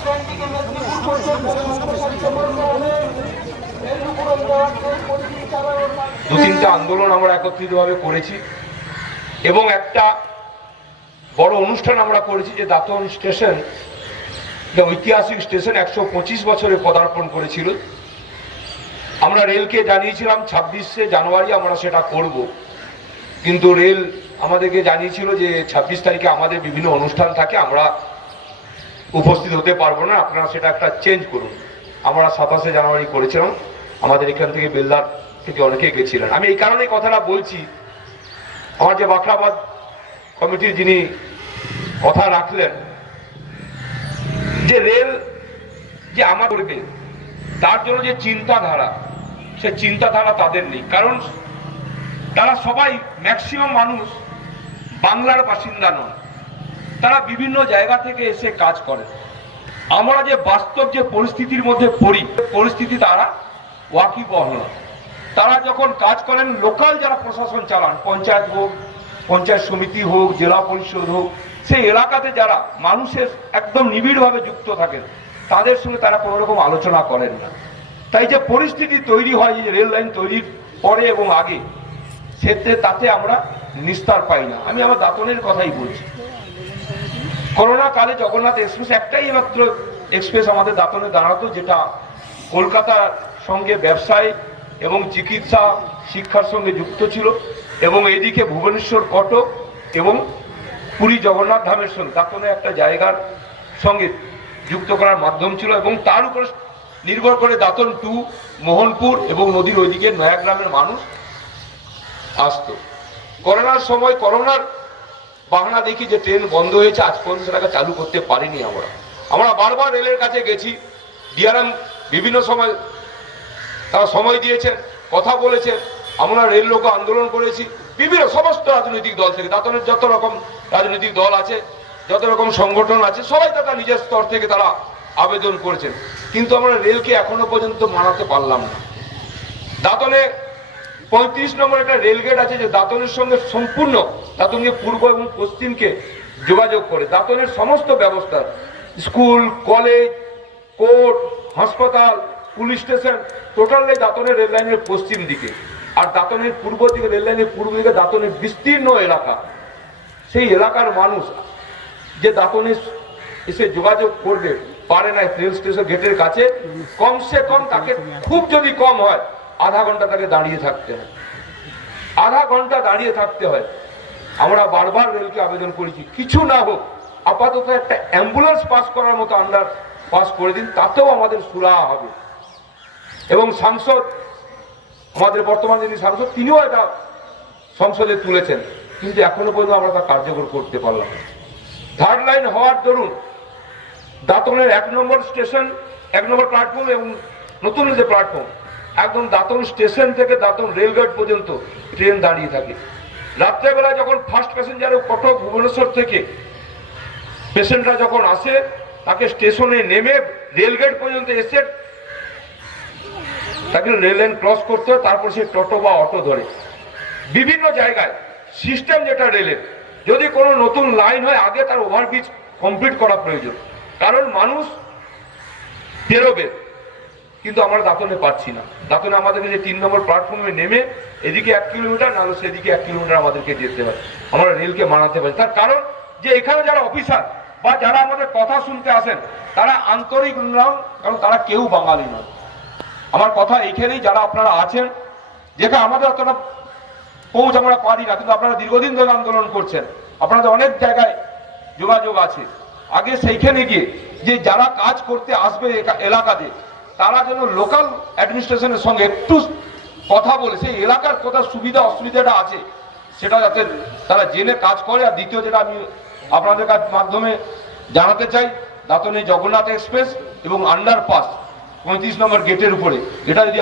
Train থেকে মেদিনীপুর দু তিনটা আন্দোলন আমরা একত্রিতভাবে করেছি এবং একটা বড় অনুষ্ঠান আমরা করেছি যে দাতন স্টেশন ঐতিহাসিক স্টেশন একশো পঁচিশ বছরে পদার্পণ করেছিল। আমরা রেলকে জানিয়েছিলাম ছাব্বিশে জানুয়ারি আমরা সেটা করব। কিন্তু রেল আমাদেরকে জানিয়েছিল যে ছাব্বিশ তারিখে আমাদের বিভিন্ন অনুষ্ঠান থাকে, আমরা উপস্থিত হতে পারব না, আপনারা সেটা একটা চেঞ্জ করুন। আমরা সাতাশে জানুয়ারি করেছিলাম, আমাদের এখান থেকে বেলদার থেকে অনেকে গেছিলেন। আমি এই কারণে কথাটা বলছি, আমার যে বাখরাবাদ কমিটির যিনি কথা রাখলেন, যে রেল যে আমার করবে, তার জন্য যে চিন্তাধারা, সে চিন্তাধারা তাদের নেই। কারণ তারা সবাই ম্যাক্সিমাম মানুষ, বাংলার বাসিন্দা নন তারা বিভিন্ন জায়গা থেকে এসে কাজ করে। আমরা যে বাস্তব যে পরিস্থিতির মধ্যে পড়ি পরিস্থিতি তারা ওয়াকিবহ না। তারা যখন কাজ করেন, লোকাল যারা প্রশাসন চালান, পঞ্চায়েত হোক, পঞ্চায়েত সমিতি হোক, জেলা পরিষদ হোক, সেই এলাকাতে যারা মানুষের একদম নিবিড়ভাবে যুক্ত থাকেন, তাদের সঙ্গে তারা কোনো রকম আলোচনা করেন না। তাই যে পরিস্থিতি তৈরি হয়, যে রেল লাইন তৈরির পরে এবং আগে, সেতে তাতে আমরা নিস্তার পাই না। আমি আমার দাতনের কথাই বলছি। করোনা কালে জগন্নাথ এক্সপ্রেস একটাই মাত্র এক্সপ্রেস আমাদের দাঁতনে দাঁড়াতো, যেটা কলকাতার সঙ্গে ব্যবসায় এবং চিকিৎসা শিক্ষার সঙ্গে যুক্ত ছিল এবং এদিকে ভুবনেশ্বর, কটক এবং পুরী জগন্নাথ ধামের সঙ্গে দাঁতনে একটা জায়গার সঙ্গে যুক্ত করার মাধ্যম ছিল এবং তার উপর নির্ভর করে দাঁতন টু, মোহনপুর এবং নদীর ওইদিকে নয়াগ্রামের মানুষ আসতো। করোনার সময়, করোনার বাংলা দেখি যে ট্রেন বন্ধ হয়েছে, আজ পর্যন্ত সেটাকে চালু করতে পারিনি আমরা। আমরা বারবার রেলের কাছে গেছি, ডিআরএম বিভিন্ন সময় তারা সময় দিয়েছেন কথা বলেছে, আমরা রেল লোক আন্দোলন করেছি, বিভিন্ন সমস্ত রাজনৈতিক দল থেকে দাতনের যত রকম রাজনৈতিক দল আছে, যত রকম সংগঠন আছে, সবাই তারা নিজের স্তর থেকে তারা আবেদন করেছেন। কিন্তু আমরা রেলকে এখনও পর্যন্ত মানাতে পারলাম না। দাঁতনে পঁয়ত্রিশ নম্বর একটা রেলগেট আছে যে দাঁতনের সঙ্গে সম্পূর্ণ দাঁতনকে পূর্ব এবং পশ্চিমকে যোগাযোগ করে। দাঁতনের সমস্ত ব্যবস্থা, স্কুল, কলেজ, কোর্ট, হাসপাতাল, পুলিশ স্টেশন, টোটালি দাঁতনের রেল লাইনের পশ্চিম দিকে। আর দাঁতনের পূর্ব দিকে, রেল লাইনের পূর্ব দিকে দাঁতনের বিস্তীর্ণ এলাকা। সেই এলাকার মানুষ যে দাঁতনে এসে যোগাযোগ করবে, পারে না রেল স্টেশন গেটের কাছে, কমসে কম তাকে খুব যদি কম হয় আধা ঘণ্টা তাকে দাঁড়িয়ে থাকতে হয়। আধা ঘণ্টা দাঁড়িয়ে থাকতে হয়। আমরা বারবার রেলকে আবেদন করেছি, কিছু না হোক, আপাতত একটা অ্যাম্বুলেন্স পাস করার মতো আন্ডার পাস করে দিন, তাতেও আমাদের সুরাহা হবে। এবং সাংসদ, আমাদের বর্তমান যিনি সাংসদ, তিনিও এটা সংসদে তুলেছেন। কিন্তু এখনও পর্যন্ত আমরা তা কার্যকর করতে পারলাম থার্ড লাইন হওয়ার দরুন, দাঁতনের এক নম্বর স্টেশন, এক নম্বর প্ল্যাটফর্ম এবং নতুন যে প্ল্যাটফর্ম একদম দাঁতন স্টেশন থেকে দাঁতন রেলগেট পর্যন্ত ট্রেন দাঁড়িয়ে থাকে। রাত্রেবেলা যখন ফার্স্ট প্যাসেঞ্জারে কটক, ভুবনেশ্বর থেকে পেশেন্টরা যখন আসে, তাকে স্টেশনে নেমে রেলগেট পর্যন্ত এসে তাকে রেল লাইন ক্রস করতে হয়, তারপর সে টোটো বা অটো ধরে। বিভিন্ন জায়গায় সিস্টেম যেটা রেলের যদি কোনো নতুন লাইন হয়, আগে তার ওভারব্রিজ কমপ্লিট করা প্রয়োজন। কারণ মানুষ বেরোবে। কিন্তু আমরা দাঁতনে পাচ্ছি না। দাঁতনে আমাদেরকে যে তিন নম্বর প্ল্যাটফর্মে নেমে এদিকে এক কিলোমিটার, নাহলে সেদিকে এক কিলোমিটার আমাদেরকে যেতে হয়। আমরা রেলকে মানাতে পারি। তার কারণ যে এখানে যারা অফিসার বা যারা আমাদের কথা শুনতে আসেন, তারা আন্তরিক নন কারণ তারা কেউ বাঙালি নয়। আমার কথা এইখানেই, যারা আপনারা আছেন, যেখানে আমাদের অতটা পৌঁছ আমরা পারি না, কিন্তু আপনারা দীর্ঘদিন ধরে আন্দোলন করছেন। আপনাদের অনেক জায়গায় যোগাযোগ আছে। আগে সেইখানে গিয়ে যে যারা কাজ করতে আসবে এলাকাতে তারা যেন লোকাল অ্যাডমিনিস্ট্রেশনের সঙ্গে একটু কথা বলে, সেই এলাকার কোথাও সুবিধা অসুবিধাটা আছে, সেটা যাতে তারা জেনে কাজ করে। আর দ্বিতীয় যেটা আমি আপনাদের মাধ্যমে জানাতে চাই, দাঁতনে জগন্নাথ এক্সপ্রেস এবং আন্ডারপাস পঁয়ত্রিশ নম্বর গেটের উপরে। এটা যদি